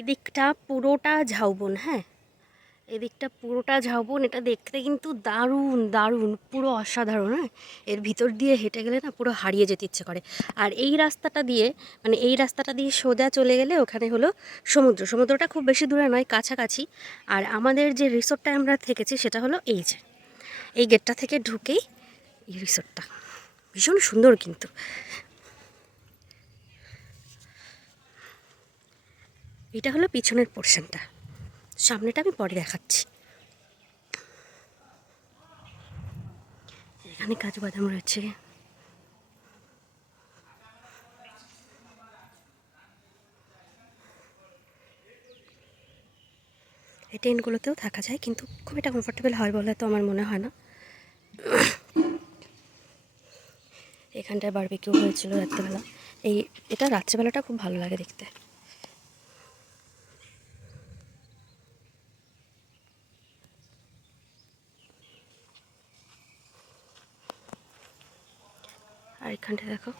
এদিকটা পুরোটা ঝাউবন হ্যাঁ? এদিকটা পুরোটা ঝাউবন, এটা দেখতে কিন্তু দারুণ দারুণ, পুরো অসাধারণ হ্যাঁ? এর ভিতর দিয়ে হেঁটে গেলে না পুরো হারিয়ে যেতে ইচ্ছে করে। আর এই রাস্তাটা দিয়ে মানে এই রাস্তাটা দিয়ে সোজা চলে গেলে ওখানে হলো সমুদ্র। সমুদ্রটা খুব বেশি দূরে নয়, কাছাকাছি। আর আমাদের যে রিসোর্টটা আমরা থেকেছি সেটা হলো এই যে। এই গেটটা থেকে ঢুকেই এই রিসোর্টটা। ভীষণ সুন্দর কিন্তু। এটা হলো পিছনের পোর্শনটা সামনেটা আমি পরে দেখাচ্ছি। এখানে কাজু বাদাম রয়েছে। এই টেন্টগুলোতেও থাকা যায়, কিন্তু খুব একটা কমফোর্টেবল হয় বলে তো আমার মনে হয় না। এখানটায় বারবিকিউ হয়েছিল রাত্রেবেলা। এই, এটা রাত্রেবেলাটা খুব ভালো লাগে দেখতে। আর এখানটা দেখো।